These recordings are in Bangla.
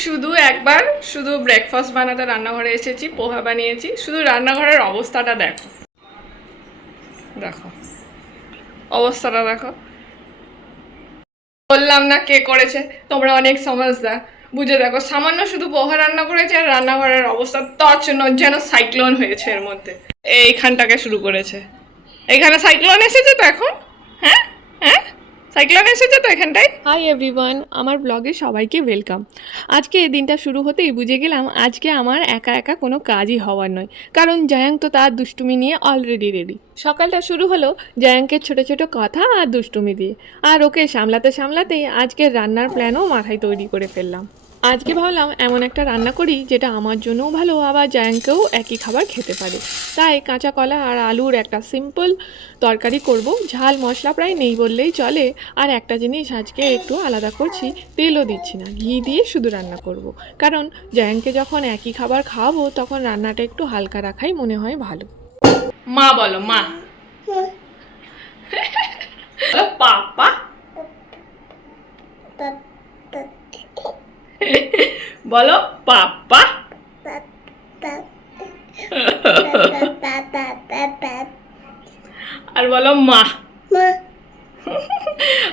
শুধু ব্রেকফাস্ট বানাতে রান্নাঘরে এসেছি, পোহা বানিয়েছি। শুধু রান্নাঘরের অবস্থাটা দেখো, দেখো অবস্থাটা দেখো। বললাম না কে করেছে, তোমরা অনেক সমঝদার, বুঝে দেখো। সামান্য শুধু পোহা রান্না করেছে আর রান্নাঘরের অবস্থা তছনছ, যেন সাইক্লোন হয়েছে এর মধ্যে। এইখানটাকে শুরু করেছে, এখানে সাইক্লোন এসেছে তো এখন। হ্যাঁ হ্যাঁ, সাইক্লোন এসেছে তো এখানটায়। হাই এভরিওয়ান, আমার ব্লগে সবাইকে ওয়েলকাম। আজকে দিনটা শুরু হতেই বুঝে গেলাম আজকে আমার একা একা কোনো কাজই হওয়ার নয়, কারণ জয়াঙ্ক তো তার দুষ্টুমি নিয়ে অলরেডি রেডি। সকালটা শুরু হলো জয়াঙ্কের ছোট ছোট কথা আর দুষ্টুমি দিয়ে, আর ওকে সামলাতে সামলাতেই আজকের রান্নার প্ল্যানও মাথায় তৈরি করে ফেললাম। আজকে ভাবলাম এমন একটা রান্না করি যেটা আমার জন্যও ভালো, আবার জয়াঙ্কেও একই খাবার খেতে পারে। তাই কাঁচা কলা আর আলুর একটা সিম্পল তরকারি করব। ঝাল মশলা প্রায় নেই বললেই চলে। আর একটা জিনিস আজকে একটু আলাদা করছি, তেলও দিচ্ছি না, ঘি দিয়ে শুধু রান্না করব। কারণ জয়াঙ্কে যখন একই খাবার খাওয়াবো তখন রান্নাটা একটু হালকা রাখাই মনে হয় ভালো। মা বলো, মা। পাপা বলো, পাপা। আর বলো মা।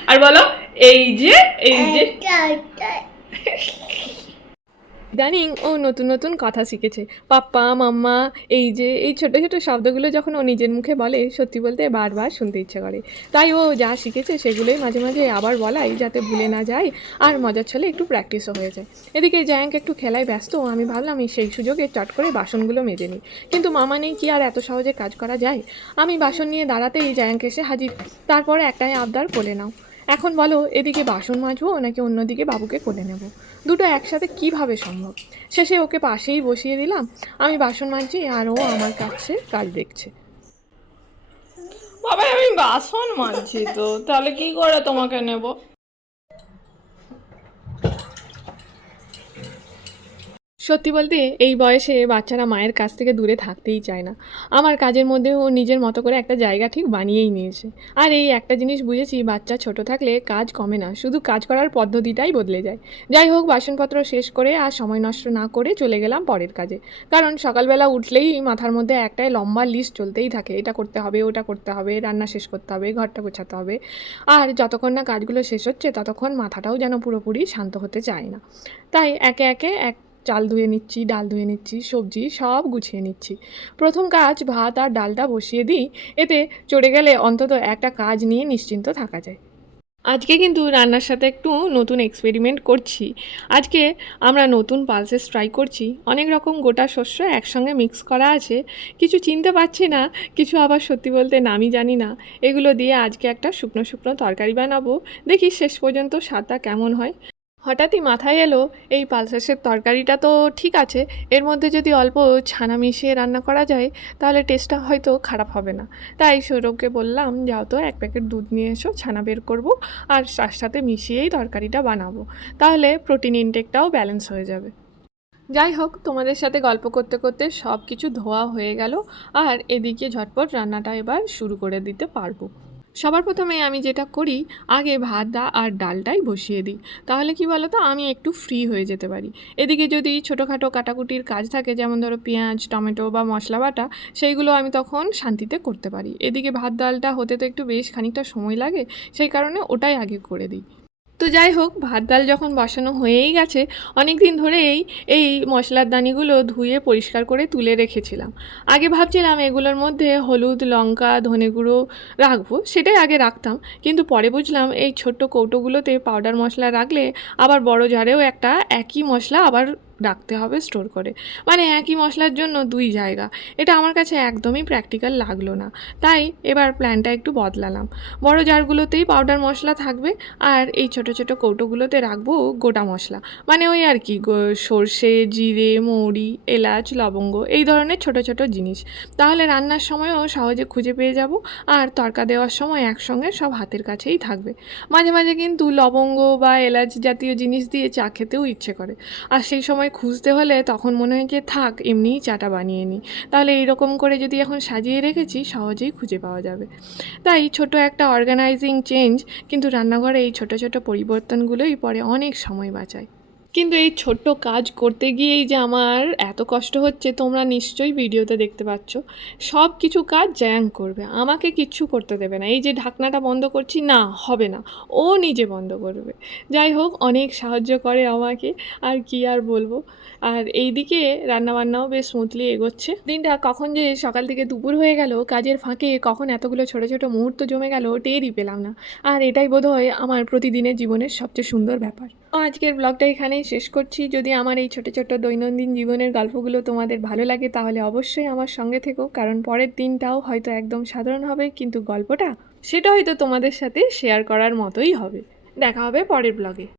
আর বলো এই যে, এই যে। ইদানিং ও নতুন নতুন কথা শিখেছে, পাপ্পা মাম্মা, এই যে, এই ছোটো ছোটো শব্দগুলো যখন ও নিজের মুখে বলে সত্যি বলতে বারবার শুনতে ইচ্ছে করে। তাই ও যা শিখেছে সেগুলোই মাঝে মাঝে আবার বলাই, যাতে ভুলে না যায় আর মজার ছলে একটু প্র্যাকটিসও হয়ে যায়। এদিকে জ্যাঙ্ক একটু খেলায় ব্যস্ত, আমি ভাবলাম সেই সুযোগে চট করে বাসনগুলো মেজে নিই। কিন্তু মামা নেই, কি আর এত সহজে কাজ করা যায়। আমি বাসন নিয়ে দাঁড়াতেই জ্যাঙ্ক এসে হাজির। তারপরে একটাই আবদার, কোলে নাও। এখন বলো, এদিকে বাসন মাজবো নাকি অন্যদিকে বাবুকে কোলে নেব? দুটো একসাথে কিভাবে সম্ভব? শেষে ওকে পাশেই বসিয়ে দিলাম, আমি বাসন মাজছি আর ও আমার কাছে কাজ দেখছে। বাবা আমি বাসন মাজছি তো, তাহলে কি করে তোমাকে নেব? সত্যি বলতে এই বয়সে বাচ্চারা মায়ের কাছ থেকে দূরে থাকতেই চায় না। আমার কাজের মধ্যে ও নিজের মতো করে একটা জায়গা ঠিক বানিয়েই নিয়েছে। আর এই একটা জিনিস বুঝেছি, বাচ্চা ছোট থাকলে কাজ কমে না, শুধু কাজ করার পদ্ধতিটাই বদলে যায়। যাই হোক, বাসনপত্র শেষ করে আর সময় নষ্ট না করে চলে গেলাম পরের কাজে। কারণ সকালবেলা উঠলেই মাথার মধ্যে একটাই লম্বা লিস্ট চলতেই থাকে, এটা করতে হবে, ওটা করতে হবে, রান্না শেষ করতে হবে, ঘরটা গোছাতে হবে। আর যতক্ষণ না কাজগুলো শেষ হচ্ছে ততক্ষণ মাথাটাও যেন পুরোপুরি শান্ত হতে চায় না। তাই একে একে চাল ধুয়ে নিচ্ছি, ডাল ধুয়ে নিচ্ছি, সবজি সব গুছিয়ে নিচ্ছি। প্রথম কাজ ভাত আর ডালটা বসিয়ে দিই, এতে চড়ে গেলে অন্তত একটা কাজ নিয়ে নিশ্চিন্ত থাকা যায়। আজকে কিন্তু রান্নার সাথে একটু নতুন এক্সপেরিমেন্ট করছি। আজকে আমরা নতুন পালসেস ট্রাই করছি, অনেক রকম গোটা শস্য একসঙ্গে মিক্স করা আছে। কিছু চিনতে পারছি না, কিছু আবার সত্যি বলতে নামই জানি না। এগুলো দিয়ে আজকে একটা শুকনো শুকনো তরকারি বানাবো, দেখি শেষ পর্যন্ত স্বাদটা কেমন হয়। হঠাৎই মাথায় এলো, এই পালসেসের তরকারিটা তো ঠিক আছে, এর মধ্যে যদি অল্প ছানা মিশিয়ে রান্না করা যায় তাহলে টেস্টটা হয়তো খারাপ হবে না। তাই সৌরভকে বললাম, যাও তো 1 প্যাকেট দুধ নিয়ে এসো, ছানা বের করব আর তার সাথে মিশিয়েই তরকারিটা বানাবো, তাহলে প্রোটিন ইনটেকটাও ব্যালেন্স হয়ে যাবে। যাই হোক, তোমাদের সাথে গল্প করতে করতে সব কিছু ধোয়া হয়ে গেল, আর এদিকে ঝটপট রান্নাটা এবার শুরু করে দিতে পারবো। সবার প্রথমে আমি যেটা করি, আগে ভাত আর ডালটাই বসিয়ে দিই। তাহলে কি বলো তো, আমি একটু ফ্রি হয়ে যেতে পারি। এদিকে যদি ছোটোখাটো কাটাকুটির কাজ থাকে, যেমন ধরো পেঁয়াজ, টমেটো বা মশলা বাটা, সেইগুলো আমি তখন শান্তিতে করতে পারি। এদিকে ভাত ডালটা হতে তো একটু বেশ খানিকটা সময় লাগে, সেই কারণে ওটাই আগে করে দিই। তো যাই হোক, ভাত ডাল যখন বসানো হয়েই গেছে, অনেক দিন ধরেই এই মশলার দানিগুলো ধুয়ে পরিষ্কার করে তুলে রেখেছিলাম। আগে ভাবছিলাম এগুলোর মধ্যে হলুদ, লঙ্কা, ধনে গুঁড়ো রাখবো, সেটাই আগে রাখতাম। কিন্তু পরে বুঝলাম এই ছোট্ট কৌটোগুলোতে পাউডার মশলা রাখলে আবার বড় জারেও একটা একই মশলা আবার রাখতে হবে স্টোর করে, মানে একই মশলার জন্য 2 জায়গা। এটা আমার কাছে একদমই প্র্যাকটিক্যাল লাগলো না। তাই এবার প্ল্যানটা একটু বদলালাম। বড় জারগুলোতেই পাউডার মশলা থাকবে, আর এই ছোট ছোট কৌটোগুলোতে রাখবো গোটা মশলা, মানে ওই আর কি, সর্ষে, জিরে, মৌরি, এলাচ, লবঙ্গ, এই ধরনের ছোট ছোট জিনিস। তাহলে রান্নার সময়ও সহজে খুঁজে পেয়ে যাব, আর তড়কা দেওয়ার সময় একসঙ্গে সব হাতের কাছেই থাকবে। মাঝে মাঝে কিন্তু লবঙ্গ বা এলাচ জাতীয় জিনিস দিয়ে চা খেতেও ইচ্ছে করে, আর সেই সময় খুঁজতে হলে তখন মনে হয় যে থাক, এমনিই চাটা বানিয়ে নিই। তাহলে এইরকম করে যদি এখন সাজিয়ে রেখেছি, সহজেই খুঁজে পাওয়া যাবে। তাই ছোট একটা অর্গানাইজিং চেঞ্জ, কিন্তু রান্নাঘরে এই ছোট ছোট পরিবর্তনগুলোই পরে অনেক সময় বাঁচায়। কিন্তু এই ছোট্ট কাজ করতে গিয়েই যে আমার এত কষ্ট হচ্ছে তোমরা নিশ্চয়ই ভিডিওতে দেখতে পাচ্ছ। সব কিছু কাজ জ্যাং করবে, আমাকে কিচ্ছু করতে দেবে না। এই যে ঢাকনাটা বন্ধ করছি, না হবে না, ও নিজে বন্ধ করবে। যাই হোক, অনেক সাহায্য করে আমাকে, আর কি আর বলবো। আর এইদিকে রান্নাবান্নাও বেশ স্মুথলি এগোচ্ছে। দিনটা কখন যে সকাল থেকে দুপুর হয়ে গেল, কাজের ফাঁকে কখন এতগুলো ছোট ছোট মুহূর্ত জমে গেল টেরই পেলাম না। আর এটাই বোধহয় আমার প্রতিদিনের জীবনের সবচেয়ে সুন্দর ব্যাপার। আজকের ব্লগটা এখানেই শেষ করছি। যদি আমার এই ছোট ছোট দৈনন্দিন জীবনের গল্পগুলো তোমাদের ভালো লাগে তাহলে অবশ্যই আমার সঙ্গে থেকো, কারণ পরের দিনটাও হয়তো একদম সাধারণ হবে, কিন্তু গল্পটা সেটা হয়তো তোমাদের সাথে শেয়ার করার মতোই হবে। দেখা হবে পরের ব্লগে।